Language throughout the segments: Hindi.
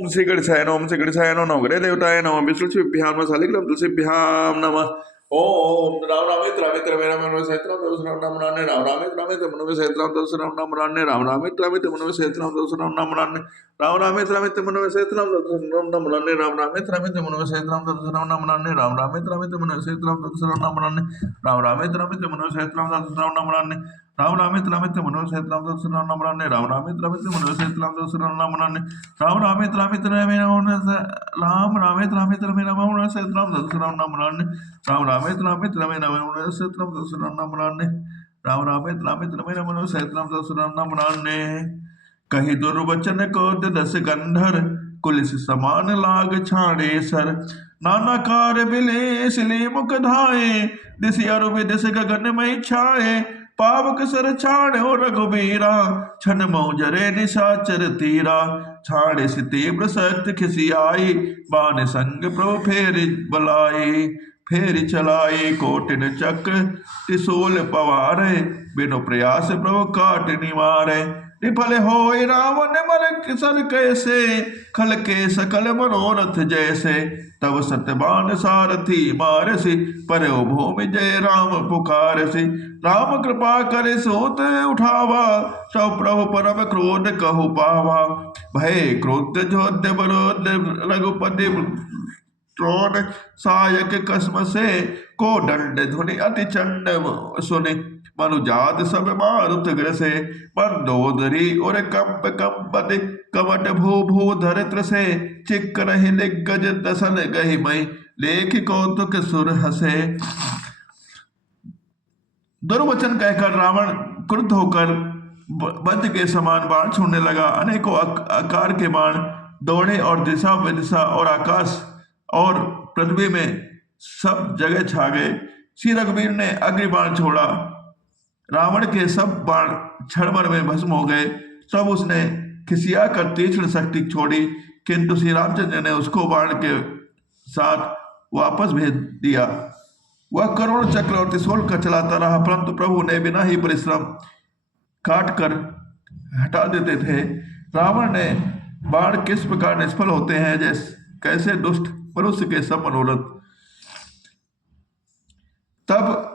ओम श्री नो नवग्रह देवताय नमः विष्णुभ्याम शालिग्राम तुलसीभ्याम नमः। ओम राम रामित रामित मेरा मन सहस्राम दशराम नाम राने राम रामित रामित मन में सहस्राम दशराम नाम राने राम रामित रामित मन में सहस्राम दशराम नाम राने राम रामित रामित मन में सहस्राम दशराम नाम राने राम रामित रामित मन में सहस्राम दशराम नाम राने राम रामित रामित मन में सहस्राम दशराम नाम राने राम रामित रामित मन में सहस्राम दशराम नाम राने राम रामित रामित मन में सहस्राम दशराम नाम राने राम रामित रामित मन में सहस्राम दशराम नाम राने राम रामित रामित राम रामित रामित मन में सहस्राम दशराम नाम राने राम रामित रामित रमे सहस्राम दशराम नाम राने राम रामित रामित रमे मन सहस्राम दशराम नाम राने कही दुर्वचन को दस गंधर कुलिस समान लाग छाड़े सर नाना कार बिले सिले मुख धाए दिस अरु दिस गगन मई छाए पावक सर छाड़ो रघुबीरा छन मौजरे निशाचर तीरा छाड़े से तीव्र सख्त खिसियाई बान संग प्रभु फेर बलाई फेर चलाए कोटिन चक्र त्रिशूल पवारे बिनु प्रयास प्रभु काट निवारे निफल होय रावण मन सर कैसे खल के सकल मनोरथ जैसे तब सत्यवान सारथी मारसी पर भूमि जय राम पुकारसी राम कृपा करे सोत उठावा सब प्रभु परम क्रोध कहु पावा भय क्रोध जोध्य बरोध रघुपति क्रोध सायक कसम से को दंड धुनि अति चंड सुनि मनुजात सब मारुत ग्रसे मंदोदरी और कंप कंपति कमट भू भू धरित्र से चिक रही दिग्गज दसन गही मई लेख कौतुक सुर हसे। दुर्वचन कहकर रावण क्रुद्ध होकर बद्ध के समान बाण छोड़ने लगा। अनेकों आकार के बाण दौड़े और दिशा विदिशा और आकाश और पृथ्वी में सब जगह छा गए। श्री रघुवीर ने अग्नि बाण छोड़ा, रावण के सब बाण क्षणभर में भस्म हो गए। तब उसने खिसिया कर तीक्ष्ण शक्ति छोड़ी, किंतु श्री रामचंद्र ने उसको बाण के साथ वापस भेज दिया। वह करोड़ चक्र और त्रिशूल का चलाता रहा, परंतु प्रभु ने बिना ही परिश्रम काट कर हटा देते थे। रावण ने बाण किस प्रकार निष्फल होते हैं, जैसे कैसे दुष्ट मनुष्य के सब मनोरथ। तब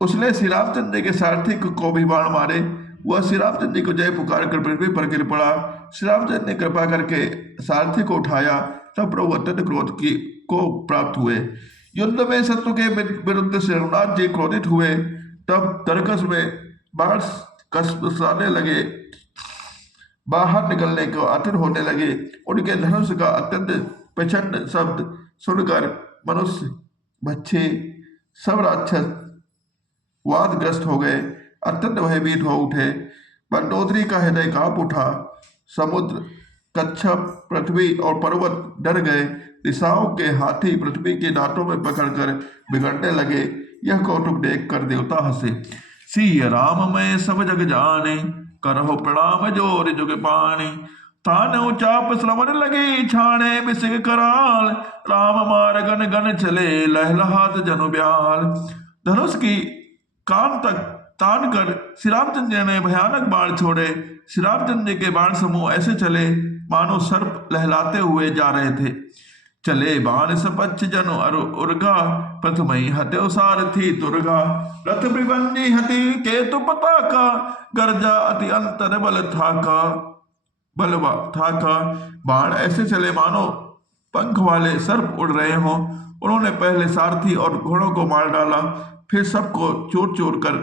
उसने श्री रामचंद्र के सारथी को भी बाण मारे। वह श्री रामचंद्र को जय पुकार कर पृथ्वी पर गिर पड़ा। श्री रामचंद्र ने कृपा करके सारथी को उठाया। तब प्रभु अत्यंत क्रोध को प्राप्त हुए। युद्ध में शत्रु के विरुद्ध श्री रघुनाथ जी क्रोधित हुए। तब तरकस में बाण कसने लगे, बाहर निकलने को आतुर होने लगे। उनके धनुष का अत्यंत प्रचंड शब्द सुनकर मनुष्य बच्चे सब राक्षस वादग्रस्त हो गए, अत्यंत भयभीत हो उठे। मंदोदरी का हृदय कांप उठा। समुद्र, कच्छप, पृथ्वी और पर्वत डर गए। दिशाओं के हाथी पृथ्वी के दांतों में पकड़कर बिगड़ने लगे। यह कौतुक देख कर देवता हंसे। सिय राम मैं सब जग जाने, करहो प्रणाम जोर जुग पानी। तानव चाप श्रवण लगे छाणे बिसिग कराल, राम मार गन गन चले लहलहात जनु ब्याल। धनुष की कान तक तान कर श्री रामचंद्र ने भयानक बाण छोड़े। श्री रामचंद्र के बाण समूह ऐसे चले मानो सर्प लहलाते हुए जा रहे थे। चले बाण सपच्छ जनु उर्गा, प्रथम ही हत्यो सारथी दुर्गा। रथ विबंदी हति केतु पताका, गर्जा अति अंतर बल थाका बलवा थाका। बाण ऐसे चले मानो पंख वाले सर्प उड़ रहे हों। उन्होंने पहले सारथी और घोड़ों को मार डाला, फिर सबको चूर चूर कर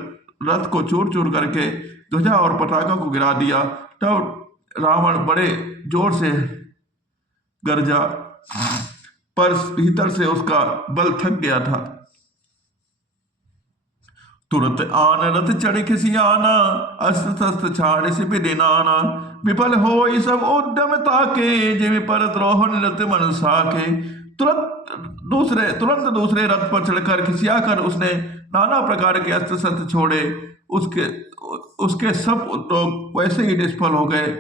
रथ को चूर चूर करके ध्वजा और पताका को गिरा दिया। तब रावण बड़े जोर से गरजा, पर भीतर से उसका बल थक गया था। तुरंत आन रथ चढ़ खिसियाना, अस्त्र शस्त्र छाड़ सिपि दिनाना। विफल हो सब उद्यम ताके, जिमि पर द्रोह निरत मन साके। तुरंत दूसरे रथ पर चढ़कर खिसिया कर उसने नाना प्रकार के अस्त्र शस्त्र छोड़े। उसके सब उद्योग वैसे ही निष्फल हो गए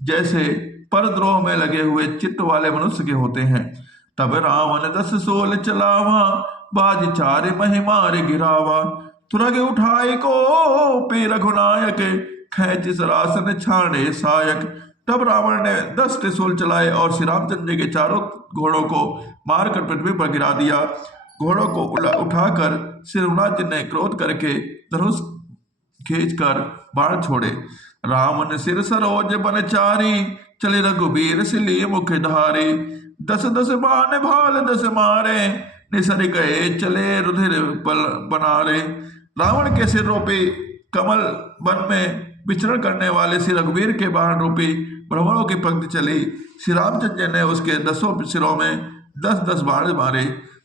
जैसे परद्रोह में लगे हुए चित्त वाले मनुष्य के होते हैं। तब रावण 10 सोल चलावा, बाज 4 महि मार गिरावा। तुरग उठाए को पे रघुनायक, खैच सरासन छाड़े सायक। तब रावण ने 10 त्रिशूल चलाए और श्री रामचंद्र जी के चारों घोड़ों को मारकर पृथ्वी पर गिरा दिया। घोड़ों को उठाकर श्री रघुनाथ जी ने क्रोध करके धनुष खींचकर बाण छोड़े। राम ने सिर सरोज बन चारी, चले रघुबीर से लिए मुख धारे। 10 10 बाण भाल 10 मारे, निसर गए चले रुधिर बनारे। रावण के सिर रूपी कमल वन में विचरण करने वाले श्री रघुवीर के बाण रूपी भ्रमरों की पंक्ति चली। श्री रामचंद्र जी ने उसके 10 सिरों में 10 10 बाण मारे,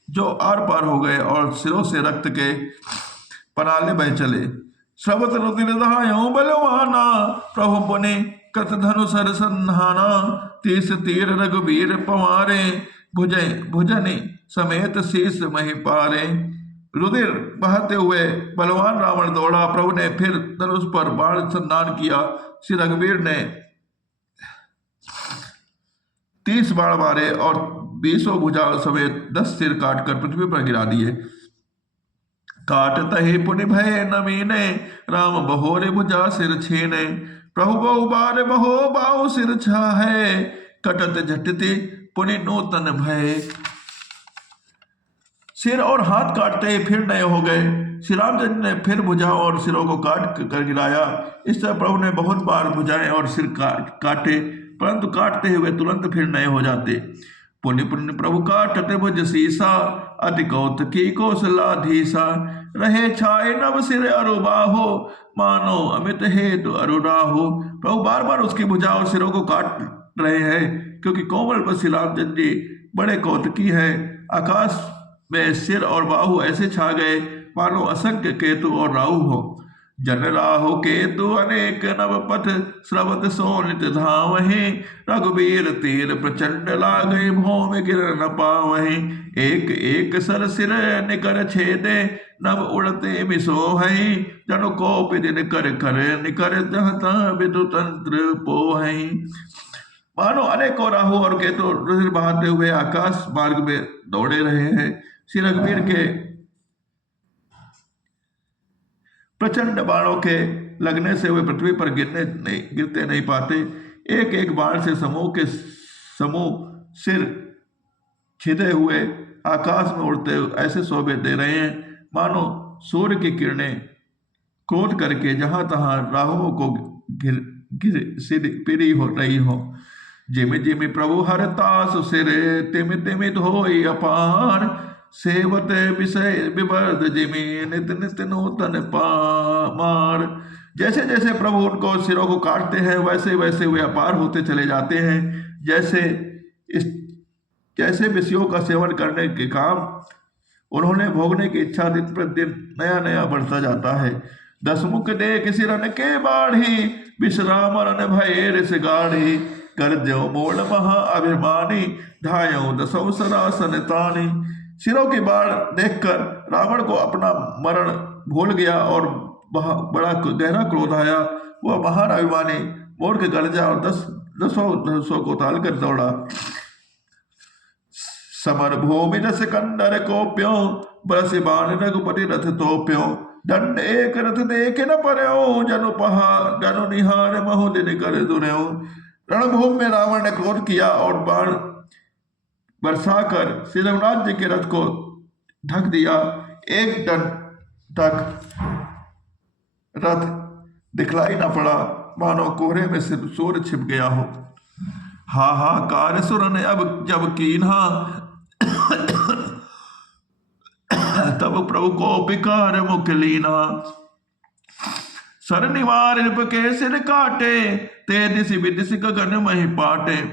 जो आर पार हो गए और सिरों से रक्त के पनाले बह चले। श्रवत रुधिर दहायों बलवाना, प्रभु पुनि कृत धनु सर संहाना। 30 तीर रघुबीर पवारे, भुजनि समेत शीस मही पारे। रुधिर बहाते हुए बलवान रावण दौड़ा। प्रभु ने फिर धनुष पर बाण संधान किया। श्री रघुवीर ने 30 बाण मारे और 20 भुजा समेत 10 सिर काटकर पृथ्वी पर गिरा दिए। काट तहे पुनि भय नमीने, राम बहोरे भुजा सिर छीने। प्रभु बहु बार बहो बाहु सिर छाहे, कटत झटति पुनि नूतन भय। सिर और हाथ काटते फिर नए हो गए। श्री रामचंद्र ने फिर भुजा और सिरों को काट कर गिराया। इस तरह प्रभु ने बहुत बार भुजाएं और सिर काटे, परंतु काटते हुए तुरंत फिर नए हो जाते। पुण्य पुण्य प्रभु काटत भुज सीसा, अति कौतुकी कौशलाधीसा। रहे छाए नव सिर अरु बाहो, मानो अमित हेतु अरुराहो। प्रभु बार बार उसकी भुजा और सिरों को काट रहे हैं, क्योंकि कोमल पर श्री रामचंद्र जी बड़े कौतुकी है। आकाश में सिर और बाहु ऐसे छा गए मानो असंख्य केतु और राहु हो। जन राहु केतु अनेक नव पथ, स्रवत सोनित धावहि। रघुबीर तीर प्रचंड लागहि, भौम गिर न पावहि। एक एक सर सिर निकर छेदे, नभ उड़ते मिसोहहि। जनु कोपि दिन कर कर निकर, जहता विदु तंत्र पोहहि। मानो अनेकों राहु और केतु रुधिर बहाते हुए आकाश मार्ग में दौड़े रहे हैं। श्री रघुवीर के प्रचंड बाणों के लगने से वे पृथ्वी पर गिरते नहीं पाते। एक एक बाण से समूह सिर छिदे हुए आकाश में उड़ते ऐसे शोभे दे रहे हैं, मानो सूर्य की किरणें क्रोध करके जहां तहां राहुओं को पिरी हो रही हो। जिमि जिमि प्रभु हरतासु सिर, तिमि तिमि धोई अपार। सेवत विषय विवर्ध जिमि, नित नित नूतन मार। जैसे जैसे प्रभु उनको सिरों को काटते हैं, वैसे वैसे वे अपार होते चले जाते हैं। जैसे विषयों का सेवन करने के काम उन्होंने भोगने की इच्छा दिन प्रतिदिन नया नया बढ़ता जाता है। 10 मुख देख सिरन के बाढ़ी, विश्राम रन भय ऋष गाढ़ी। कर जो मोल महा अभिमानी, धायो 10 सरासन तानी। सिरों की बाढ़ देखकर रावण को अपना मरण भूल गया और बड़ा गहरा क्रोध आया। वह महान अभिमानी मोर के गर्जा और 10 को ताल कर दौड़ा। समर भूमि रस कंदर को प्यो, बरस बाण रघुपति रथ तो प्यो। दंड एक रथ देख न पर्यो, जनु निहार महु दिन कर दुर्यो। रणभूमि में रावण ने क्रोध किया और बाण बरसाकर श्री रघुनाथ जी के रथ को ढक दिया। एक टन तक रथ दिखलाई न पड़ा, मानो कोहरे में सूर्य छिप गया हो। हाहाकार सुर ने अब जब कीन्हा, तब प्रभु को पिकार मुख लीना। सर निवार के सिर काटे, ते दिशि विदिशि गगन मही पाटे।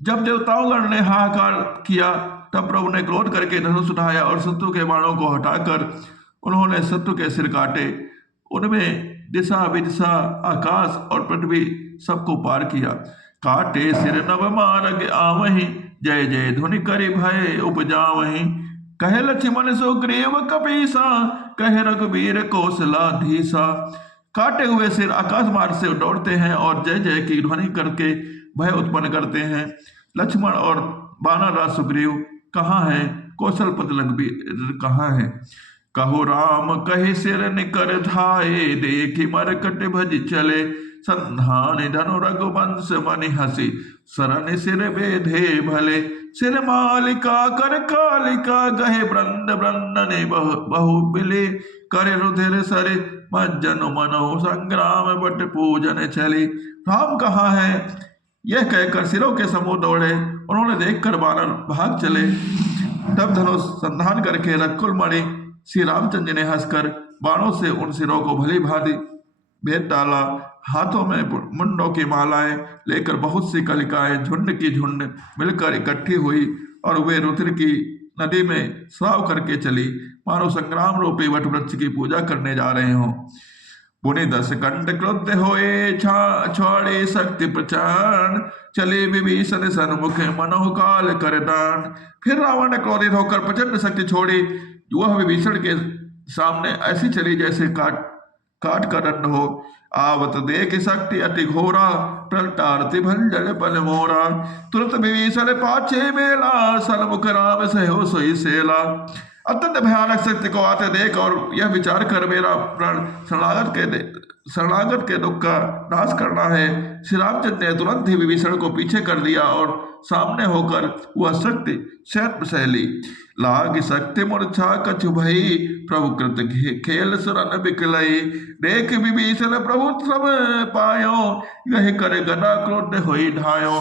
जब देवताओं ने हाहाकार किया, तब प्रभु ने क्रोध करके धनुष उठाया और शत्रु के बाणों को हटाकर उन्होंने शत्रु के सिर काटे। उनमें दिशा विदिशा आकाश और पृथ्वी सबको पार किया। काटे सिर नव मार्ग आवहि, जय जय ध्वनि करि भय उपजावहि। कहे लक्ष्मण सुग्रीव कपीसा, कहे रघुवीर कौशलाधीसा। काटे हुए सिर आकाश मार्ग से दौड़ते हैं और जय जय की ध्वनि करके भय उत्पन्न करते हैं। लक्ष्मण और वानरराज सुग्रीव कहाँ है? कौशलपति रघुवीर कहाँ है? कहो राम कहे सिर निकर धाये, देखी मरकट भज चले। संधान धनु रघुवंश मणि हसी शरण सिर बेधे भले सिर मालिका कर कालिका गहे ब्रंद ब्रंदने बहु बिले करे रुधिर सरे मज्जन मनो संग्राम बट पूजन चले। राम कहाँ है यह कहकर सिरों के समूह दौड़े, उन्होंने देखकर वानर भाग चले। तब धनुष संधान करके रकुल मणि श्री रामचंद्र ने हंसकर बाणों से उन सिरों को भली भांति भेद डाला। हाथों में मुंडों की मालाएं लेकर बहुत सी कलिकाएं झुंड की झुंड मिलकर इकट्ठी हुई और वे रुधिर की नदी में स्राव करके चली, मानो संग्राम रूपी वट वृक्ष की पूजा करने जा रहे हों। पुनि 10 कंठ क्रुद्ध होए छोड़े शक्ति प्रचंड चले विभीषण सन्मुख मनोह काल कर दान। फिर रावण ने क्रोधित होकर प्रचंड शक्ति छोड़ी, वह विभीषण के सामने ऐसी चली जैसे काट का दंड हो। आवत देख शक्ति अति घोरा प्रलटारति भंजन बल मोरा। तुरंत विभीषण पाछे मेला सन्मुख राम सहो सोई सेला। अत्यंत भयानक शक्ति को आते देख और यह विचार कर मेरा प्राण शरणागत के दुख का नाश करना है, श्री रामचंद्र ने तुरंत ही विभीषण को पीछे कर दिया और सामने होकर वह शक्ति शैत सहली। लाग शक्ति मूर्छा कछु भई प्रभु कृत खेल सुरन बिकलई। देख विभीषण प्रभु श्रम पायो यह कर गदा क्रोध होई ढायो।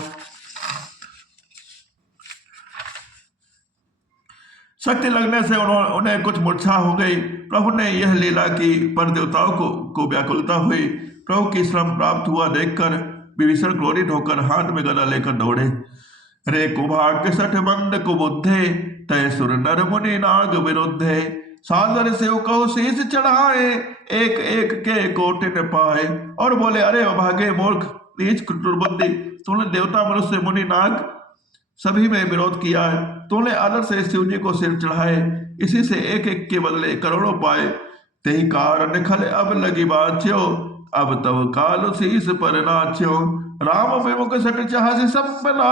शक्ति लगने से उन्हें कुछ मूर्छा हो गई। प्रभु ने यह लीला की पर देवताओं को व्याकुलता हुई। प्रभु की श्रम प्राप्त हुआ देखकर विभीषण क्रोधित होकर हाथ में गदा लेकर दौड़े। रे कुभाग्य सठ बंद कुबुद्धे तय सुर नर मुनि नाग विरुद्धे। सादर से कहो शीश चढ़ाए एक एक के कोटिन पाए। और बोले, अरे अभागे मूर्ख नीच दुर्बुद्धि, तूने देवता मनुष्य मुनि नाग सभी में विरोध किया है। तूने आदर से शिव जी को सिर चढ़ाए, इसी से एक एक के बदले करोड़ों पाए। तेही कारण खल अब लगी बाच्यो अब तब काल शीस पर नाच्यो। राम विमुख सट चाहसी संपना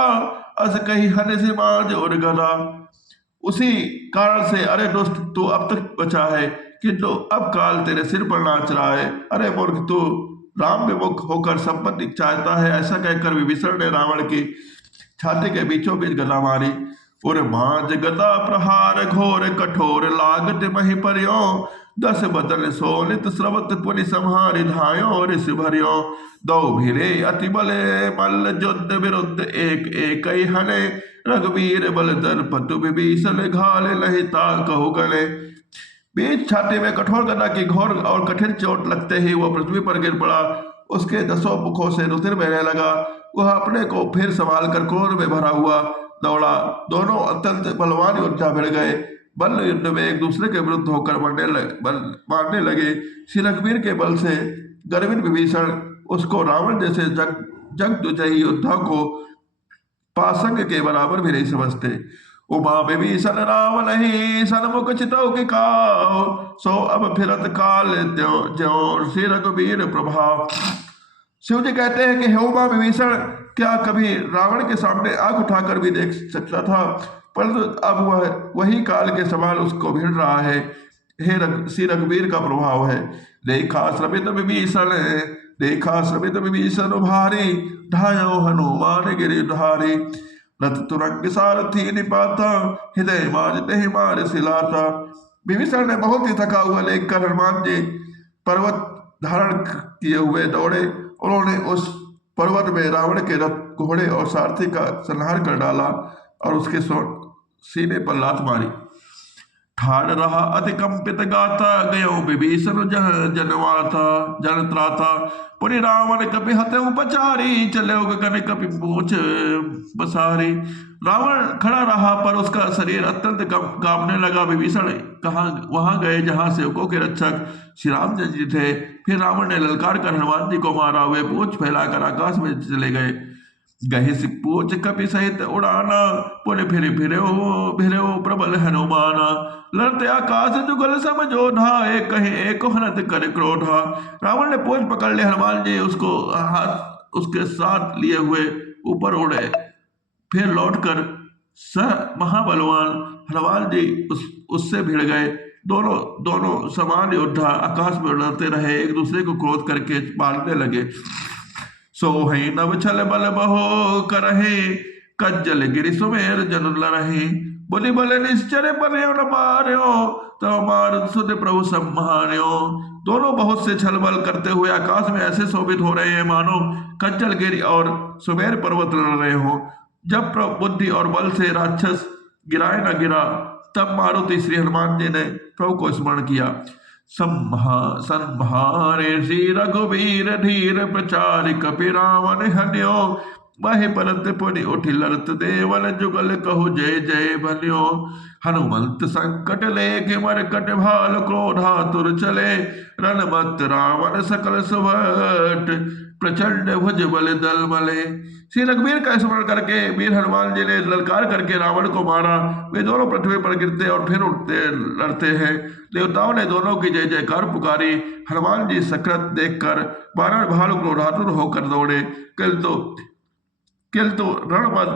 अस कही हन से माज और गदा। उसी कारण से अरे दुष्ट तू अब तक बचा है, किंतु अब काल तेरे सिर पर नाच रहा है। अरे मूर्ख तू राम विमुख होकर संपत्ति चाहता है। ऐसा कहकर विभीषण ने रावण की छाती के बीचों बीच गदा मारी। और मांझ गदा प्रहार घोर कठोर लागत मही परियो। 10 बदन सोलित स्रवत पुनि संहारि धायो ऋष भरियो। दो भिरे अति बले मल्ल युद्ध विरुद्ध एक एक हने। रघुवीर बल दर्पतु विभीषण घाले लहिता कहु गले। बीच छाती में कठोर गदा की घोर और कठिन चोट लगते ही वह पृथ्वी पर गिर पड़ा। उसके 10 मुखों से रुधिर बहने लगा। वह अपने को फिर संभाल कर क्रोध में भरा हुआ दौड़ा। दोनों अत्यंत बलवान योद्धा भिड़ गए। बल युद्ध में एक दूसरे के विरुद्ध होकर मारने लगे। श्री रघुवीर के बल से गर्वित विभीषण उसको रावण जैसे जगदुजयी योद्धा को पासंग के बराबर भी नहीं समझते। उमा विभीषण राम नहीं सन्मुख चितौ के काओ। सो अब फिरत काल ज्यों श्री रघुवीर प्रभाव। शिव जी कहते हैं कि हे उमा विभीषण, क्या कभी रावण के सामने आंख उठाकर भी देख सकता था, परंतु अब वही काल के समान उसको भिड़ रहा है। हे श्री रघुवीर का प्रभाव है। देखा श्रमित विभीषण भारी ढायो हनुमान गिरिधारी। रथ तुरंग सारथी निपाता हृदय माज मार सिलाता। विभीषण ने बहुत ही थका हुआ लेकर हनुमान जी पर्वत धारण किए हुए दौड़े। उन्होंने उस पर्वत में रावण के रथ घोड़े और सारथी का संहार कर डाला और उसके सीने पर लात मारी। ठाड़ रहा अति कंपित गाता गयो विभीषण जन त्राता। पुनि रावण कपि हत्यो पचारी चले गगन कपि पूछ बसारी। रावण खड़ा रहा पर उसका शरीर अत्यंत कांपने लगा। विभीषण वहां गए जहां सेवकों के रक्षक श्री रामचंद्र जी थे। फिर रावण ने ललकार कर हनुमान जी को मारा। वे पूछ फैलाकर आकाश में चले गए। गहे पूछ कपि सहित उड़ाना पुनि फिरे प्रबल हनुमाना। लड़ते आकाश जुगल समझो ढाए कहे एक हनत कर क्रोधा। रावण ने पूछ पकड़ ले हनुमान जी उसको हाथ उसके साथ लिए हुए ऊपर उड़े। फिर लौटकर महाबलवान हनुमान जी उससे भिड़ गए। दोनों समान योद्धा आकाश में उड़ते रहे, एक दूसरे को क्रोध करके मारने लगे। सोहि नव छल बल बहो करहे, कज्जल गिरि सुमेर जन लरहे। बोली बल निश्चर बल्यो न मार्यो, तो मार सुध प्रभु सम्हार्यो। दोनों बहुत से छल बल करते हुए आकाश में ऐसे शोभित हो रहे हैं मानो कज्जल गिरि और सुमेर पर्वत लड़ रहे हो। जब प्रभु बुद्धि और बल से राक्षस गिराए न गिरा, तब मारुति श्री हनुमान जी ने प्रभु को स्मरण किया। संहारे श्री रघुवीर धीर प्रचार, कपि रावण हन्यो। वही परत पुनि उठि लरत देवल, जुगल कहु जय जय बन्यो। हनुमंत संकट लेके मरकट भाल, क्रोधातुर चले रणमत रावण सकल सुभट। प्रचंड भुज बल दल मले। श्री रघुवीर का स्मरण करके वीर हनुमान जी ने ललकार करके रावण को मारा। वे दोनों पृथ्वी पर गिरते और फिर उठते लड़ते हैं। देवताओं ने दोनों की जय जयकार पुकारी। हनुमान जी सकृत देखकर वानर भालू क्रोधातुर होकर दौड़े। किंतु रणमत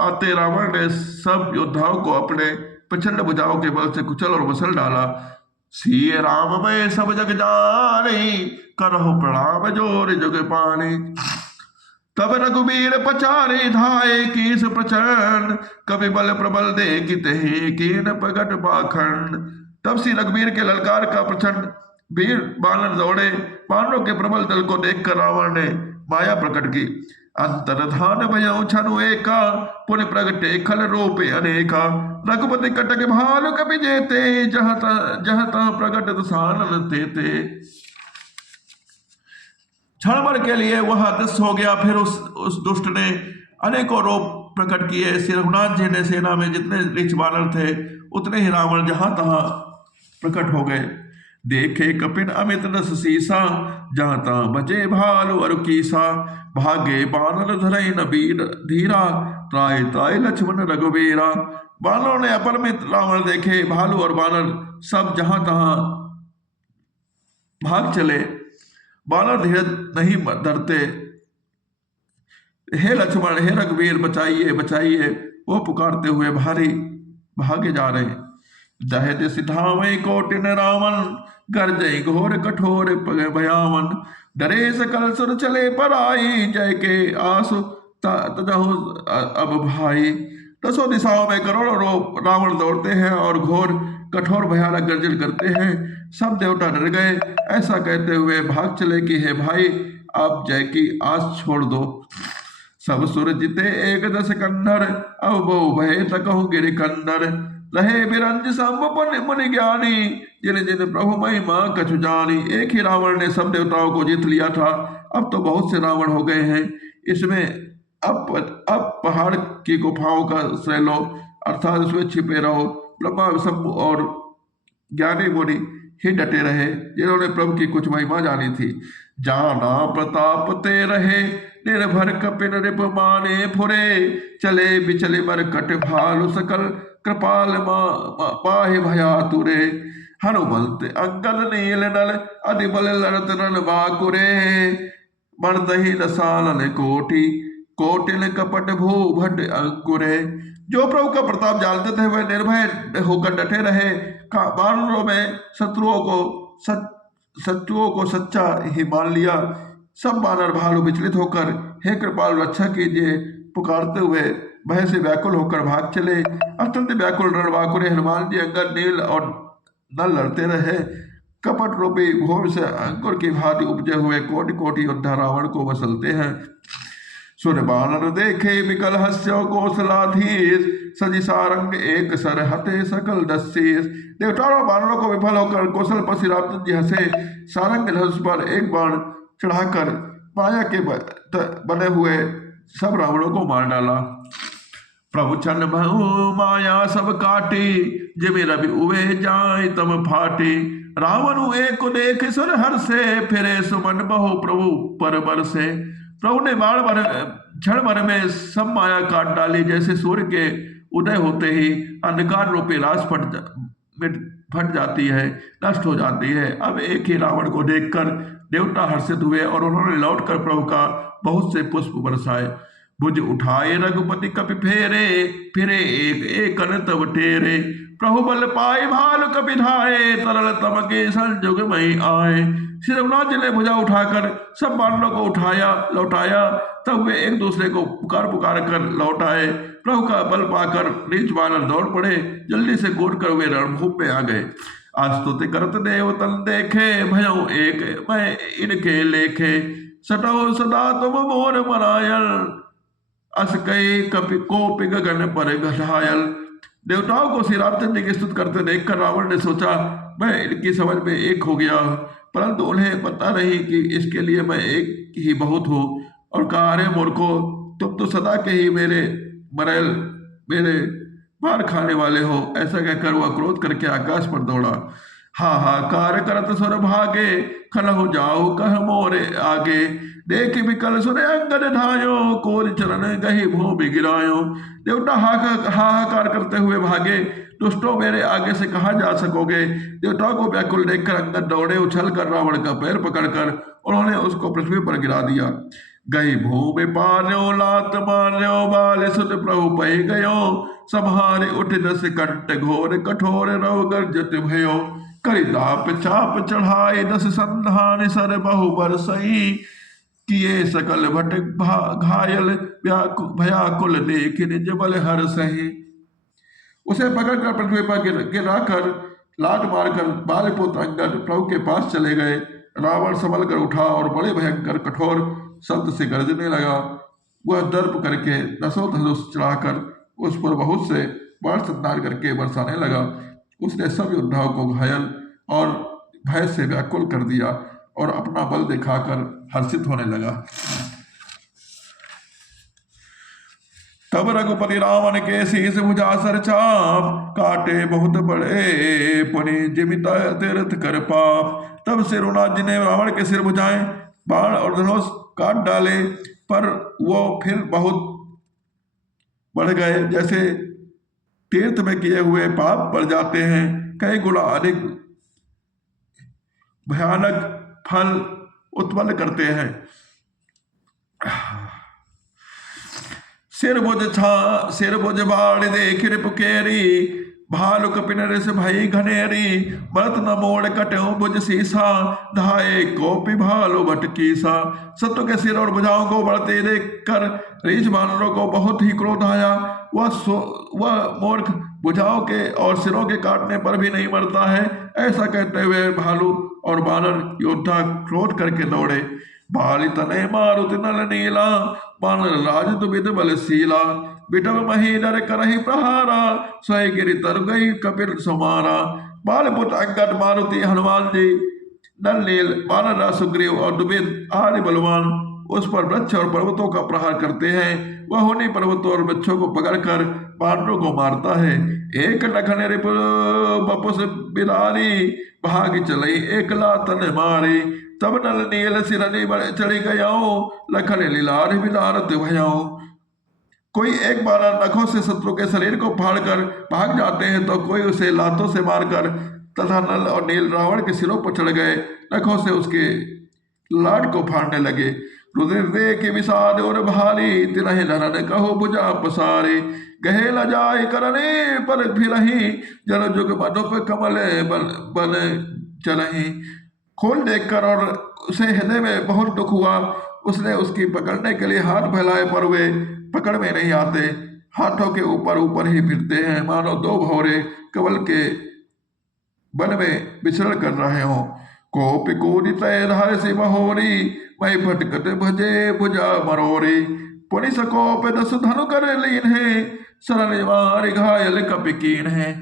आते रावण ने सब योद्धाओं को अपने प्रचंड भुजाओं के बल से कुचल और मसल डाला। सिय राम मैं सब जग जाने, करहु प्रणाम जोर जग पाने। तब रघुबीर पचारे धाये, कीस प्रचंड कवि बल प्रबल देखित ही, कीन प्रगट पाखंड। तब श्री रघुबीर के ललकार का प्रचंड वीर बानर दौड़े। वानरों के प्रबल दल को देखकर रावण ने माया प्रकट की। अंतर्धान भयउ छनु एका, पुनि प्रगटे खल रूपे अनेका। रघुपति कटक भालु कपि जेते, जहाँ तहाँ प्रगट दसानन तेते। क्षण भर के लिए वह अदृश्य हो गया। फिर उस दुष्ट ने अनेकों रूप प्रकट किए। श्री रघुनाथ जी ने सेना में जितने ऋक्ष बानर थे, उतने ही रावण जहां तहां प्रकट हो गए। देखे कपिन अमित नस सीसा, जहां तहां बचे भालु अरु कीसा। भागे बानर धरई न वीर धीरा, त्राय त्राय लक्ष्मण रघुबीरा। बानरों ने अपरमित रावण देखे। भालू और बानर सब जहां तहां भाग चले। बानर धीरज नहीं धरते। हे लक्ष्मण, हे रघुवीर, बचाइए बचाइए, वो पुकारते हुए भारी भागे जा रहे। दहद सिधावे कोटिन रावण, गर्जय घोर कठोर भयावन। डरे सकल सुर चले पर आई, जय के आसु तजहु अब भाई। दसों दिशाओं में करोड़ों रावण दौड़ते हैं और घोर कठोर भयानक गर्जन करते हैं। सब देवता डर गए। ऐसा कहते हुए भाग चले कि हे भाई, आप जय की आस छोड़ दो। सब सुर जिते एक दस कन्नर, अब बहु भय तकहु गिरि कन्नर। रहे बिरंज संभ मुनि ज्ञानी, जिन जिन प्रभु महिमा कछु जानी। एक ही रावण ने सब देवताओं को जीत लिया था, अब तो बहुत से रावण हो गए हैं। इसमें अब पहाड़ की गुफाओं का श्रय लो, अर्थात उसमें छिपे रहो। ब्रह्मा विष्णु और ज्ञानी मुनि ही डटे रहे, जिन्होंने प्रभु की कुछ महिमा जानी थी। जाना प्रताप ते रहे, निर्भर कपिन रिप माने फुरे। चले बिचले मरकट भालु, सकल कृपाल पाहि भयातुरे। हनुमंत अंगद नील नल, अधिबल लड़त रन बाकुरे। मर्दहि नसालन कोटि, कोटिल कपट भू भट अंकुरे। जो प्रभु का प्रताप जानते थे वह निर्भय होकर डटे रहे। बानरों में शत्रुओं को सच्चा ही मान लिया। सब बानर भालू विचलित होकर हे कृपाल रक्षा कीजिए पुकारते हुए भय से व्याकुल होकर भाग चले। अत्यंत व्याकुल रणबांकुरे हनुमान जी अंगद नील और नल लड़ते रहे। कपट रूपी घोर से अंकुर की भांति उपजे हुए कोटि कोटि योद्धा रावण को मसलते हैं। सुर बानर देखे विकल हस्यो कौशलाधीश, सजी सारंग एक सर हते सकल दस्सीस। देवताओं बानरों को विफल होकर कौशल पर श्री रामचंद्र जी हंसे। सारंग धनुष पर एक बाण चढ़ाकर माया के बने हुए सब रावणों को मार डाला। प्रभु चन बहु माया सब काटी, जिमि रवि उवे जाय तम फाटी। रावण एक देख सुर हर से, फिरे सुमन बहु प्रभु पर बरसे। प्रभु ने क्षण भर में सब माया काट डाली। जैसे सूर्य के उदय होते ही अंधकार रूपी रास फट जाती है, नष्ट हो जाती है। अब एक ही रावण को देखकर देवता हर्षित हुए और उन्होंने लौटकर प्रभु का बहुत से पुष्प बरसाए। भुज उठाए रघुपति कपि फेरे, फिरे एक एक तब टेरे। प्रभु बल पाए भालु कपि धाये, तरल तम के संजुग मई आए। श्री रघुनाथ जी ने भुजा उठाकर सब बानरों को उठाया लौटाया। तब वे एक दूसरे को पुकार पुकार कर लौट आए। प्रभु का बल पाकर रीछ बानर दौड़ पड़े, जल्दी से कूद कर वे रणभूमि में आ गए। आस्तुति करत देव तन देखे, भयउ एक मैं इनके लेखे। सटो सदा तुम मोर मरायल, अस कई कपि कोपि गगन पर घायल। देवताओं को श्री रामचंद्र जी की स्तुति करते देखकर रावण ने सोचा मैं इनकी समझ में एक हो गया, परंतु उन्हें पता नहीं कि इसके लिए मैं एक ही बहुत हूँ। और कहा अरे मूर्खो, तुम तो सदा के ही मेरे मरैल मेरे मार खाने वाले हो। ऐसा कहकर वह क्रोध करके आकाश पर दौड़ा। हाहाकार करत सुर भागे, खलहु जाओ कह मोरे आगे। देख विकल सुने अंगद ढायो, कोर चरण गही भूमि गिरायो। देवता हाहाकार करते हुए भागे, दुष्टों मेरे आगे से कहाँ जा सकोगे। देवताओं को व्याकुल देखकर अंगद दौड़े, उछल कर रावण का पैर पकड़कर उन्होंने उसको पृथ्वी पर गिरा दिया। गई भूमि पार्यो लात मार्यो, बाल सुत प्रभु पै गयो। संहारे उठ दस कंठ घोर, कठोर रव गर्जत भयो। करि दाप चाप चढ़ाए, दस संधान सर बहु बरसई। किए सकल भट घायल, भयाकुल देख निज बल हर सही। उसे पकड़कर पृथ्वी पर गिरा कर लात मारकर बालपुत्र अंगद प्रभु के पास चले गए। रावण संभल कर उठा और बड़े भयंकर कठोर शब्द से गरजने लगा। वह दर्प करके दसों धनुष चढ़ाकर उस पर बहुत से बाण संधान करके बरसाने लगा। उसने सब योद्धाओं को घायल और भय से व्याकुल कर दिया और अपना बल दिखाकर हर्षित होने लगा। तब रघुपति रावण के शीस भुजा सर चाप, काटे बहुत बड़े पुनि जिमित तीर्थ कर पाप। तब श्री रघुनाथ जी ने रावण के सिर भुजाएं बाण और धनुष काट डाले, पर वो फिर बहुत बढ़ गए, जैसे तीर्थ में किए हुए पाप बढ़ जाते हैं, कई गुना अधिक भयानक फल उत्पन्न करते हैं। सिर बुझ बाढ़ देख रिपुकेरी, भालु कपिन रिस भई घनेरी। भरत न मोड़ कटो भुज सीसा, धाये कोपि भालु भटकीसा। शत्रु के सिर और भुजाओं को बढ़ते देख कर रीछ बानरों को बहुत ही क्रोध आया। वह मूर्ख भुजाओं के और सिरों के काटने पर भी नहीं मरता है। ऐसा कहते हुए भालू और बानर योद्धा क्रोध करके दौड़े। बाली तने मारुति नल नीला, बानर राज दुबिध बलशीला। बिटव मही डर करहि प्रहारा, स्वय गिरि तर गई कपिल सुमारा। बालपुत्र अंगद, मारुति, हनुमान जी, नल नील, बानर सुग्रीव और दुबिध आदि बलवान उस पर वृक्ष और पर्वतों का प्रहार करते हैं। वह उन्हीं पर्वतों और वृक्षों को पकड़कर बानरों को मारता है। एक नखन रिपु बपुस बिलारी, भाग चलई एकला तन मारी। तब नल नील सिरनी चढ़ी गयाओ, लखन लीलार बिलारत भयाओ। कोई एक बार नखों से शत्रु के शरीर को फाड़कर भाग जाते हैं, तो कोई उसे लातों से मारकर तथा नल और नील रावण के सिरों पर चढ़ गए, नखों से उसके लाड को फाड़ने लगे। रुधिर दे के विषाद और भारी, तिनहि नरन कहो भुजा पसारे। गहे ल जाय करने पर फिरहि, जन जुग मनुप कमल बन चलहि। खोल देखकर और उसे हृदय में बहुत दुख हुआ। उसने उसकी पकड़ने के लिए हाथ फैलाए, पर वे पकड़ में नहीं आते, हाथों के ऊपर ऊपर ही फिरते हैं, मानो दो भौरे कमल के वन में विचरण कर रहे हों। कोपि कूदित धार से महोरी, मैं भटकत भजे भुजा मरोरी। पुनि सकोप दस धनु कर लीन है, सरल मार घायल कपि कीन है।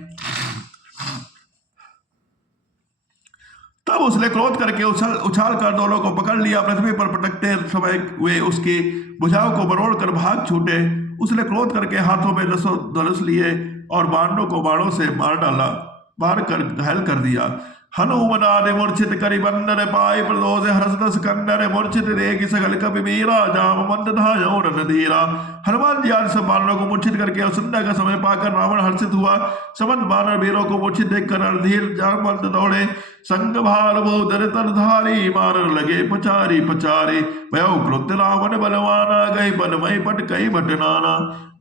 तब उसने क्रोध करके उछाल कर दोनों को पकड़ लिया। पृथ्वी पर पटकते समय वे उसकी भुजाओं को मरोड़ कर भाग छूटे। उसने क्रोध करके हाथों में दसों धनुष लिए और बाणों को बाणों से मार कर घायल कर दिया। हनुमनादि मूर्छित करि बंदर पाए, प्रदोष हरस दस कंदर। मूर्छित रेखि सकल कपि वीरा, जाम मंद धायो रन धीरा। हनुमान जी आदि सब बानरों को मूर्छित करके और संध्या का समय पाकर रावण हर्षित हुआ। समस्त बानर वीरों को मूर्छित देखकर रणधीर जामवंत दौड़े। संग भाल बहु दर तर धारी, मारन लगे पचारी पचारी। भयो क्रुद्ध रावण बलवाना, गई बलमय पट कई भटनाना।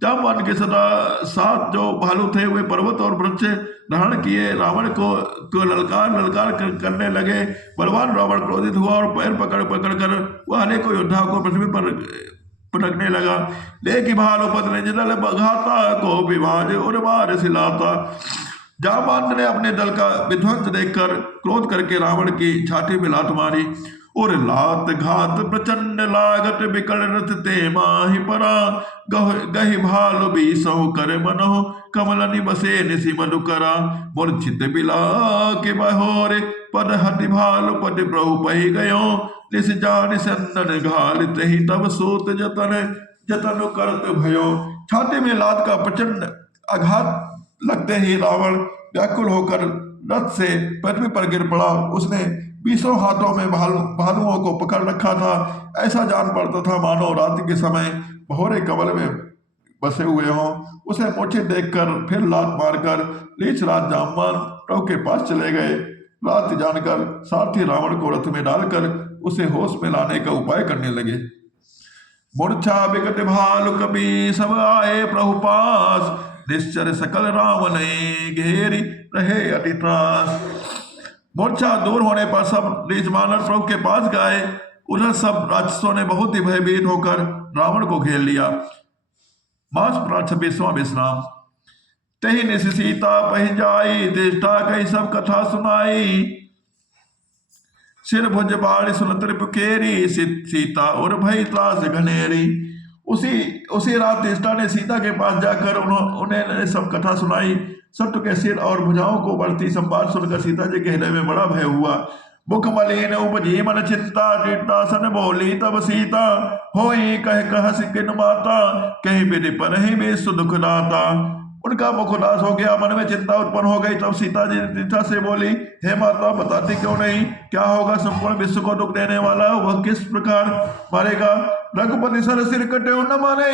जामवान के सदा साथ जो भालू थे वे पर्वत और वृक्ष धारण किए रावण को ललकार करने लगे। बलवान रावण क्रोधित हुआ और पैर पकड़ कर वह अनेकों योद्धाओं को पृथ्वी पर पटकने लगा। लेकिन भालू पद ने जिदल घाता को विभाज और मार सिलाता। जामवंत ने अपने दल का विध्वंस देखकर क्रोध करके रावण की छाती में लात मारी और लात घात प्रचंड लागत बिकल रथ ते माहि परा। गहि भालु भी सहु कर मनोह कमल बसे निसी मधुकरा। मूर्छित बिला के बहोरे पद हति भालु पति प्रभु पही गयो। निस जान संदन घालित ही तब सोत जतन करत भयो। छाती में लात का प्रचंड आघात लगते ही रावण व्याकुल होकर रथ से पृथ्वी पर गिर पड़ा। उसने 20 हाथों में भालुओं को पकड़ रखा था। ऐसा जान पड़ता था मानो रात्रि के समय भौरे कमल में बसे हुए हों। उसे मूर्छित देखकर फिर लात मारकर लीच राज जामवान प्रभु के पास चले गए। रात जानकर सारथी रावण को रथ में डालकर उसे होश में लाने का उपाय करने लगे। मूर्छा विकट भालु कपि सब आए प्रभु पास। निश्चर सकल रावण घेरी रहे अति त्रास। मूर्छा दूर होने पर सब नीच वानर प्रभु के पास गए। उधर सब राक्षसों ने बहुत ही भयभीत होकर रावण को घेर लिया। मास 26वां विश्राम। तही निस सीता पही जाई, दृष्टा कई सब कथा सुनाई। सिर भुज बाढ़ सुन त्रिपुकेरी, सीता और भई त्रास घनेरी। उसी रात दृष्टा ने सीता के पास जाकर उन्हें सब कथा सुनाई। शत्रु के सिर और भुजाओं को बढ़ती संवाद सुनकर सीता जी के हृदय में बड़ा भय हुआ। मुख मलिन उपजी मन चिंता, टिट्टा सन बोली तब सीता। होई कह सिकिन माता, कहीं विधि पर ही विश्व दुख दाता। उनका मुख उदास हो गया, मन में चिंता उत्पन्न हो गई। तब सीता जी दृष्टा से बोली, हे माता बताती क्यों नहीं, क्या होगा संपूर्ण विश्व को दुख देने वाला, वह किस प्रकार मारेगा। रघुपति सर सिर कटे न मारे,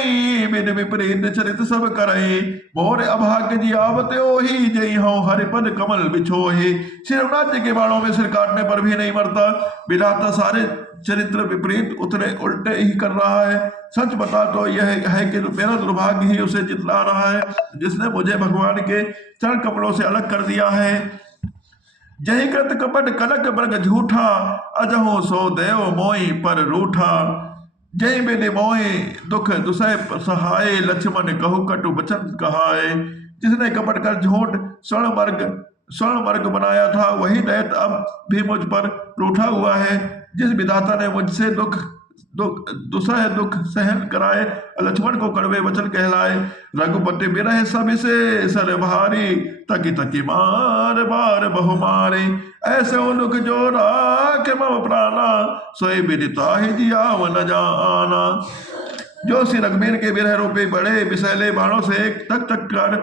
विधि विपरीत चरित सब करई। मोर अभाग्य जी आवते ओही, जई हो हरिपद कमल बिछोही। श्री रघुनाथ जी के बाणों में सिर काटने पर भी नहीं मरता। विधाता सारे चरित्र विपरीत उल्टे ही कर रहा है। सच बता तो यह है कि मेरा दुर्भाग्य ही उसे जितला रहा है, जिसने मुझे भगवान के चरण कमलों से अलग कर दिया है। जय कृत कपट कनक मृग झूठा, अजहो सो देव मोई पर रूठा। जय बिन मोहि दुख दुसह सहाय, लक्ष्मण कहु कटु बचन कहाय। जिसने कपट कर झूठ स्वर्ण मर्ग बनाया था, वही दैत अब भी मुझ पर रूठा हुआ है। जिस विधाता ने मुझसे दुसह दुख सहन कराए, लक्ष्मण को कड़वे वचन कहलाए। रघुपति बिरह सब से सर भारी, तकी तकी मार बार बहु मारे। ऐसे दुख जो राख मम प्राणा, सोई विदिता ही जियाव न जाना। जो श्री रघुवीर के विरह रूपी बड़े विषैले बाणों से तक कर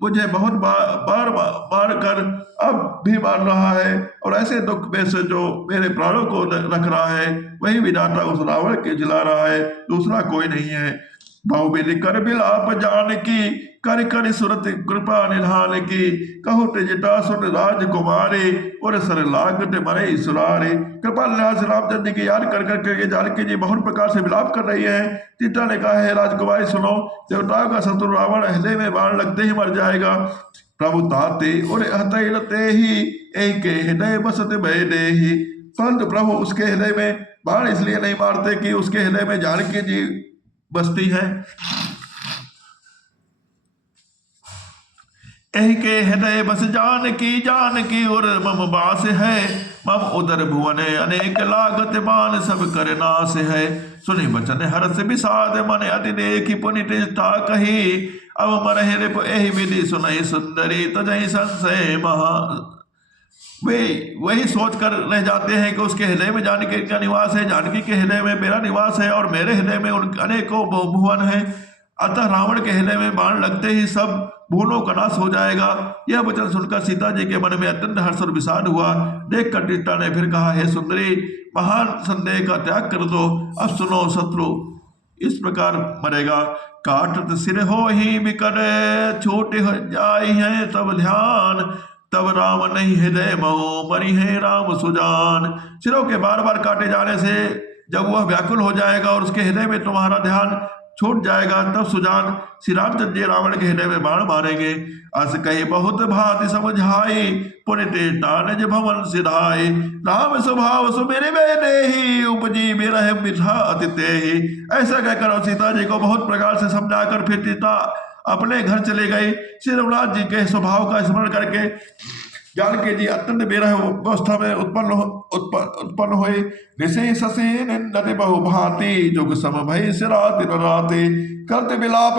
मुझे बहुत बार कर अब भी मार रहा है, और ऐसे दुख में से जो मेरे प्राणों को रख रहा है, वही विधाता उस रावण के जिला रहा है, दूसरा कोई नहीं है। बहुबिधि कर बिलाप जान की, कर सुरत कृपा निधान की। कहु तेजटा सुन राजकुमारी, और सर लागत मरे सुरारे। कृपा निधान रामचंद्र जी की याद कर करके जानकी जी बहुत प्रकार से विलाप कर रही है। सीता ने कहा, है राजकुमारी सुनो, देवताओं का शत्रु रावण हृदय में बाण लगते ही मर जाएगा। प्रभु ताते और हते ही, एक हृदय बसत भय देहि। परंतु प्रभु उसके हृदय में बाण इसलिए नहीं मारते कि उसके हृदय में जानकी जी बसती है। एहि के हृदय बस जानकी और मम बास है। मम उदर भुवन अनेक लागत बान, सब कर नाश है। सुनि बचन हरस विषाद मन, अति देखी पुनि निष्ठा कही। अब मरहि रिप एहि विधि सुनहि सुंदरी, तजहि संशय महा। वे वही सोच कर रह जाते हैं कि उसके हृदय में जानकी का निवास है, जानकी के हृदय में मेरा निवास है, और मेरे हृदय में उन अनेकों भुवन है। अतः रावण के हृदय में बाण लगते ही सब भुवनों का नाश हो जाएगा। यह वचन सुनकर सीता जी के मन में अत्यंत हर्ष और विषाद हुआ। देख कर दृष्टा ने फिर कहा, हे सुंदरी, महान संदेह का त्याग कर दो। अब सुनो, शत्रु इस प्रकार मरेगा। काटत सिर हो ही बिकर, छोटे हो जाई है तब ध्यान। तब राम नहीं हृदय मो, मरी है राम सुजान। सिरों के बार बार काटे जाने से जब वह व्याकुल हो जाएगा और उसके हृदय में तुम्हारा ध्यान छूट जाएगा, तब सुजान श्री रामचंद्र जी रावण के हृदय में बाण मारेंगे। अस कही बहुत भांति समझाई, पुनि तेता निज भवन सिधाई। राम स्वभाव सुमेरि मैंने ही, उपजी बिरह बिठा अति तेहि। ऐसा कहकर और सीता जी को बहुत प्रकार से समझाकर फिर सीता अपने घर चले गए। श्री रघुनाथ जी के स्वभाव का स्मरण करके जानकी जी अत्यंत विरह अवस्था में उत्पन्न हुए। ऋषि शशि निंदति बहु भांति, जुग सम भई सिराति नराति। करते विलाप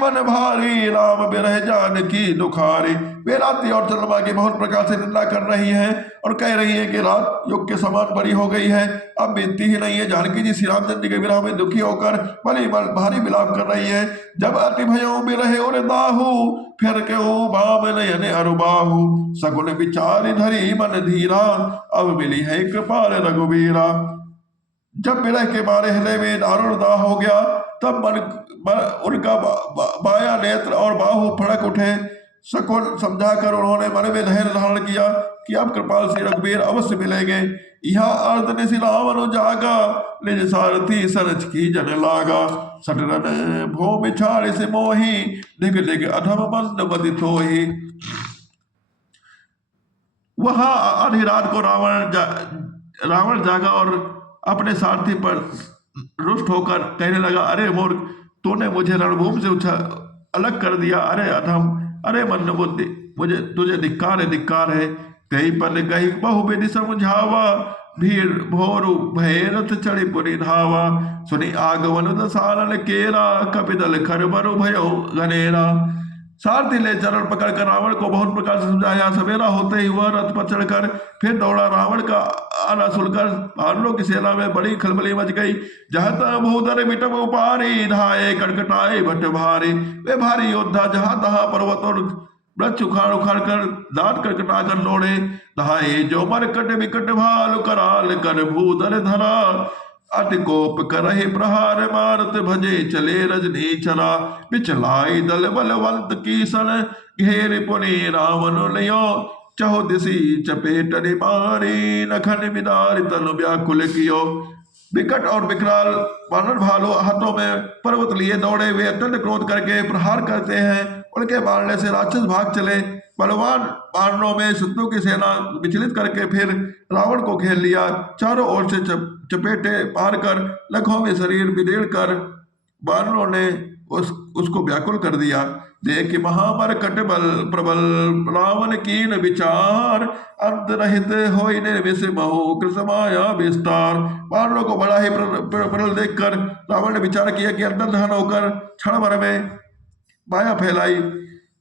मन भारी, राम विरह जानकी दुखारी। वे रात्रि और चंद्रमा की बहुत प्रकार से निंदा कर रही हैं और कह रही है कि रात युग के समान बड़ी हो गई है, अब बीतती ही नहीं है। जानकी जी श्री रामचंद्र जी के विरह में दुखी होकर बड़ी भारी विलाप कर रही है। जब अति भयो विरह और दाहू, फिर के बाम नयन अरुबाहु। सकुल विचार धरी मन धीरा, अब मिली है कृपाल रघुबीरा। जब विरह के मारे हृदय में दारुण दाह हो गया, तब उनका बाया नेत्र और बाहु फड़क उठे। सकुल समझाकर उन्होंने मन में धैर्य धारण किया कि अब कृपाल श्री रघुबीर अवश्य मिलेंगे। यहाँ अर्ध निशि रावण जागा, निज सारथी सरच की जन लागा। सटरन भूमि छाड़ से मोही, दिग दिग अधम मंद बदित होही। वहां आधी रात को रावण जागा और अपने सारथी पर रुष्ट होकर कहने लगा, अरे मूर्ख, तूने मुझे रणभूमि से अलग कर दिया। अरे अधम, अरे मंद बुद्धि, मुझे तुझे धिक्कार है। कहीं पर कहीं बहु विधि समझावा, भीड़ भोरु भैरथ चढ़ी पुरी धावा। सुनी आगमन दसानन केरा, कपिदल खरबरु भयो घनेरा। सारथी ले चरण पकड़कर रावण को बहुत प्रकार से समझाया। सवेरा होते ही वह रथ पर चढ़कर फिर दौड़ा। रावण का आना सुनकर पांडवों की सेना में बड़ी खलबली मच गई। जहां तक भूधर मिटब उपारी, धाये कटकटाए भट भारी। वे भारी योद्धा जहां तहां पर्वत और वृक्ष उखाड़ कर दांत कटकटा कर दौड़े। धाये जो मरकट विकट भाल, कराल कर भूधर धरा। अति कोप करहि प्रहार, मारत भजे चले रजनी चरा। बिचलाई दल बलवंत कीसन, घेर पुनि रावण लियो। चहो दिशि चपेटनि मारी, नखन बिदारि तनु व्याकुल कियो। विकट और विकराल वानर भालू हाथों में पर्वत लिए दौड़े। वे अत्यंत क्रोध करके प्रहार करते हैं। उनके मारने से राक्षस भाग चले। बलवान वानरों में शत्रु की सेना विचलित करके फिर रावण को घेर लिया। चारों ओर से चपेटे मारकर लखों में शरीर बिदेड़ कर वानरों ने उसको व्याकुल कर दिया। देख महाबर कटबल प्रबल, रावण कीन विचार। अंत रहित होई निर्विष महु, कृष्ण माया विस्तार। वानरों को बड़ा ही प्रबल देखकर रावण ने विचार किया कि अंतर्धान होकर क्षण भर में माया फैलाई।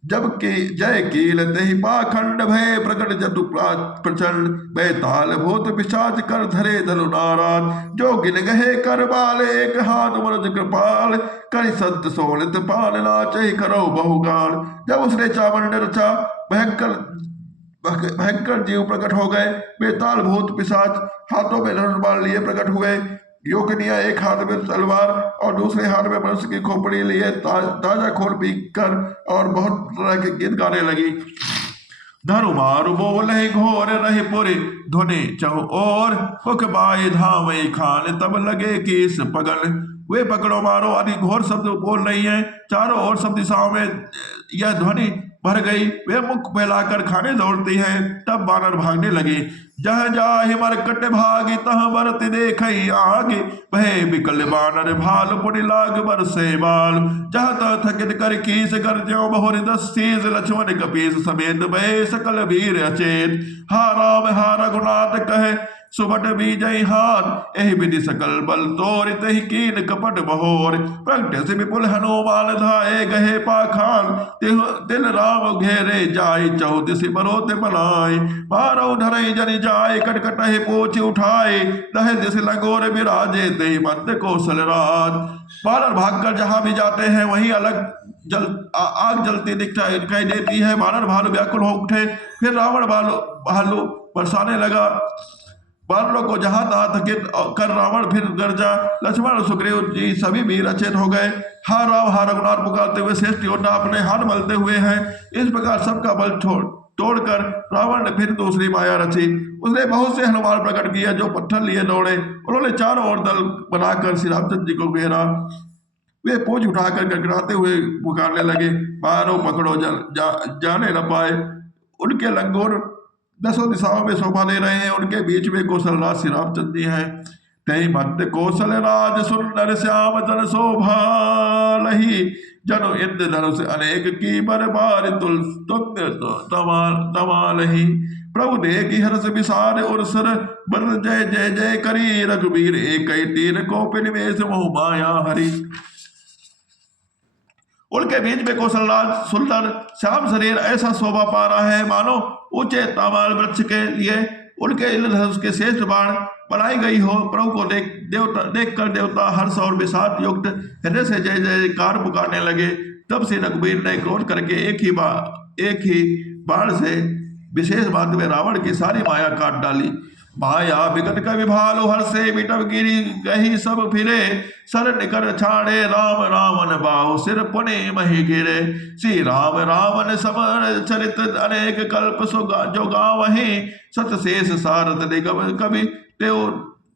जबकि जय कील तहि पाखंड, भय प्रकट जतु प्रचंड। बैताल भूत पिशाच कर धरे धनु नाराज। जो गिन गहे कर बाल, एक हाथ मनुज कृपाल। करि संत सोलित पाल, नाचहि करो बहुगान। जब उसने चावल ने रचा, भयंकर जीव प्रकट हो गए। बेताल भूत पिशाच हाथों में धनुष बाण लिए प्रकट हुए। योगिनियां एक हाथ में तलवार और दूसरे हाथ में मनुष्य की खोपड़ी लिए ताजा खोल पी कर और बहुत तरह के गीत गाने लगी। धनु मारु बोले घोर रहे पुरे, ध्वनि चहु और हुक बाई धावे खान। तब लगे किस पगल, वे पकड़ो मारो आदि घोर शब्द बोल रही है। चारों ओर सब दिशाओं में यह ध्वनि भर गई। वे मुख फैलाकर खाने दौड़ती हैं। तब बानर भागने लगे। जहाँ जाहि मरकट भागी, तहाँ बरत देखई आगे। भय बिकल बानर भाल, पुनि लाग बरसे बाल। जहाँ तहाँ थकित कर कीस, कर ज्यों बहुरि दस शीस। लक्ष्मण कपीस समेत भय सकल वीर अचेत। हा राम हा रघुनाथ कहे, सुबट बीजई हाथ। एहि विधि सकल बल तोर, तहि कीन कपट बहोर। प्रगट से विपुल हनुमान, धाये गहे पाखान। तिल राम घेरे जाय, चहु दिसि बरोत बनाय। मारौ धरई जनि जाय, कटकटहि पोछ उठाए। दहे दिसि लंगोर बिराजे, तेहि मध्य कौशल राज। बानर भागकर जहां भी जाते हैं वहीं अलग आग जलती दिखाई देती है। बानर भालू व्याकुल हो उठे। फिर रावण भालू बरसाने लगा। बानरों को जहां तहां थकित कर रावण फिर गरजा। लक्ष्मण और सुग्रीव जी सभी वीर अचेत हो गए। हा रघुनाथ पुकारते हुए श्रेष्ठ योद्धा अपने हाथ मलते हुए हैं। इस प्रकार सबका बल तोड़कर रावण ने फिर दूसरी माया रची। उसने बहुत से हनुमान प्रकट किया जो पत्थर लिए दौड़े। उन्होंने चारों ओर दल बनाकर श्री रामचंद्र जी को घेरा। वे पूंछ उठाकर गड़गड़ाते हुए पुकारने लगे, मारो पकड़ो, जाने न पाए। उनके लंगोर दसों दिशाओं में शोभा दे रहे हैं। उनके बीच में कौशलराज श्री रामचंद्र जी हैं। तय मध्य कौशल राज सुंदर श्याम जन शोभा लही, जनो इंद्र धनुष अनेक की बरबार तुल तमालही। प्रभु देखी हर्ष विसार और सर बर जय जय जय करी, रघुवीर एक तीर को निवेश मोह माया हरि। उनके बीच में कौशलराज सुंदर श्याम शरीर ऐसा शोभा पा रहा है मानो ऊंचे तामाल वृक्ष के लिए उनके इंद्रधनुष के श्रेष्ठ बाण बनाई गई हो। प्रभु को देख कर देवता हर्ष और विषाद युक्त हृदय से जय जयकार पुकारने लगे। तब से रघुवीर ने क्रोध करके एक ही बाण से विशेष मात्र में रावण की सारी माया काट डाली। माया विकट कवि भालु हर से बिटव गिरी गही सब फिरे, सर निकर छाड़े राम रावण बाहु सिर पुनि मही गिरे। श्री राम रावण समर चरित अनेक कल्प जो गावहीं, सत शेष सारथ निगम कवि तेउ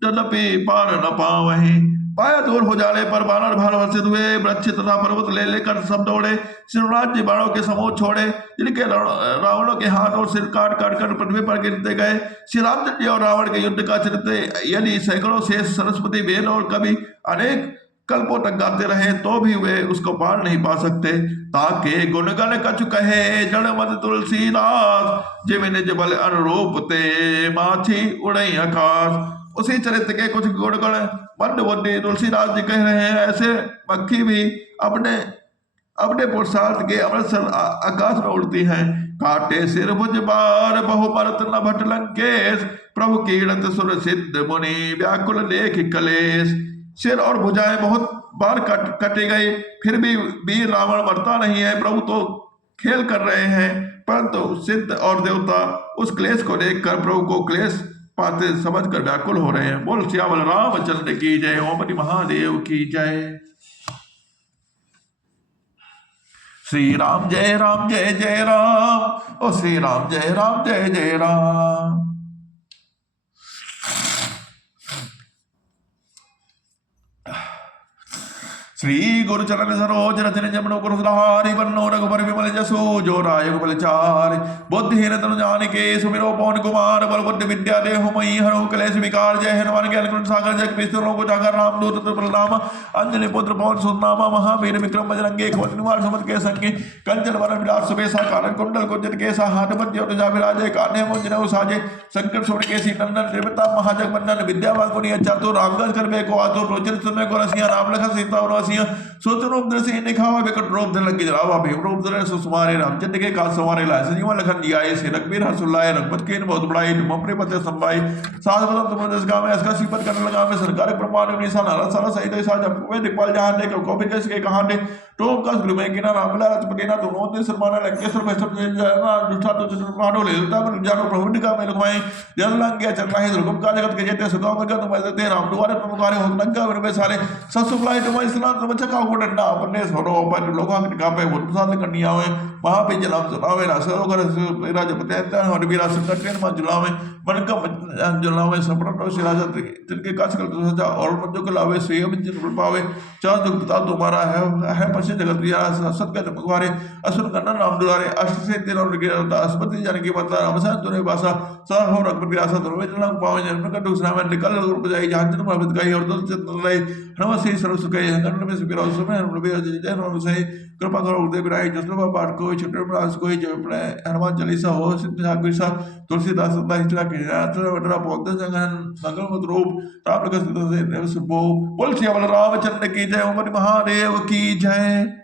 तदपि पार न पावहीं। माया दूर हो जाने पर बानर भाल वर्षित हुए, वृक्ष तथा पर्वत ले लेकर सब दौड़े। शिवराज बाणों के समूह छोड़े, जिनके रावणों के हाथ और सिर काट काट कर पृथ्वी पर गिरते गए। श्री रामचंद्र जी और रावण के युद्ध का चरित्र यदि सैकड़ों शेष सरस्वती वेद और कवि अनेक कल्पों तक गाते रहे तो भी वे उसको पार नहीं पा सकते। ताके गुणगण कछु कहे जड़ मत तुलसीदास, जिम निज बल अनुरूप ते माछी उड़ई आकाश। उसी चरित्र के कुछ गुणगण मंद बुद्धि तुलसीदास जी कह रहे हैं। ऐसे पक्षी भी अपने पुरुषार्थ के अमृतसर आकाश में उड़ती हैं। काटे सिर भुज बार बहु मरत न भट लंकेश, प्रभु कीड़त सुर सिद्ध मुनि व्याकुल लेख कलेश। सिर और भुजाएं बहुत बार कटे गए, फिर भी वीर रावण मरता नहीं है। प्रभु तो खेल कर रहे हैं, परंतु सिद्ध और देवता उस क्लेश को देखकर प्रभु को क्लेश पाते समझकर व्याकुल हो रहे हैं। बोल श्यामल रामचंद्र की जय, ओम महादेव की जय। श्री राम जय जय राम, ओ श्री राम जय जय राम। श्री गुरु चरण सरोज रचन जमनो गुरु सुधारि, बन्नो रघुबर विमल जसो जो रायक बलचारि। बुद्धिहीन तनु जानिके सुमिरो पवन कुमार, बल बुद्धि विद्या देहु मयि हरहु कलेश विकार। जय हनुमान ज्ञान गुण सागर, जय कृष्ण को जागर रामदूत प्रणाम। अंजनी पुत्र पवन सुनामा, महावीर विक्रम बजरंगी, खोज निवार सुमत के संगी। कंचन वन विलास सुबेसा, कानन कुंडल कुंजन केसा, हाथ पर ज्योति विराजे। कान्हे मोजन साजे, संकट सोन केसी नंदन, त्रिवता महाजग बंदन। विद्यावान गुणी चातुर, रामगढ़ करबे को आतुर। लोचन सुनमे को रसिया, राम लखन सीता सोच रूप दृश्य दिखावा, विकट रूप धर लगी जलावा। भीम रूप धर सुसुमारे, रामचंद्र के काज संवारे। लाए संजीवन लखन जियाए, से रघुवीर हर्ष उल्लाए। रघुपत कीन्ह बहुत बड़ाई, तुम अपने पते संभाई। सास बदन तुम जस गावे, असका सीपत करने लगा में। सरकार प्रमाण निशान हरत सारा सहित साज वे दिखपाल जहां दे कभी कस के कहां दे। टोम कस गुरु में किना रामला रचपटीना दोनों ते सरमाना लंकेश्वर में सब जाना दुष्टा तो मानो ले लेता पर जानो प्रभु का में लखवाए। जल लंग गया चल रहा है दुर्गम का जगत के जेते सुगम में तुम ते राम दुआरे प्रमुखारे हो लंका में सारे ससुपलाए तुम इस्लाम तुम अच्छा का डंडा अपने सरो पर लोगों के कापे बहुत साल करनी आवे। वहां पे जलाम सुनावे ना सरो कर राज पते और वीरा संकट में जुलावे मन का जुलावे सपना तो सिराजा तिनके काज कर सजा और मंजो के लावे स्वयं जिन पावे। चार दुख बता तुम्हारा है पश्चिम जगत दिया सत्य मुखवारे। असुर कन्ना नाम दुलारे, अष्ट से तेल और गिरता अस्पति जन की बता रामसा तुरे भाषा सदा हो रघुपति आशा तुरवे जना पावे। जन्म का दुख सुना में निकल रूप जाई, जहां जन्म अभित गई और दल चित लई। नमस्ते सर्व सुखै गण में सुबिरा सुमे नबे जय नमः सही। कृपा करो गुरुदेव राय जसवा पाठ कोई छठे प्रास कोई जय पड़े। हनुमान चालीसा हो सिद्ध जागर सा, तुलसीदास सदा हिचरा के वडरा पौधे जंगन मंगल मत रूप। राम लखन सीता से सुबो। बोल श्री रामचंद्र की जय, ओम महादेव की जय।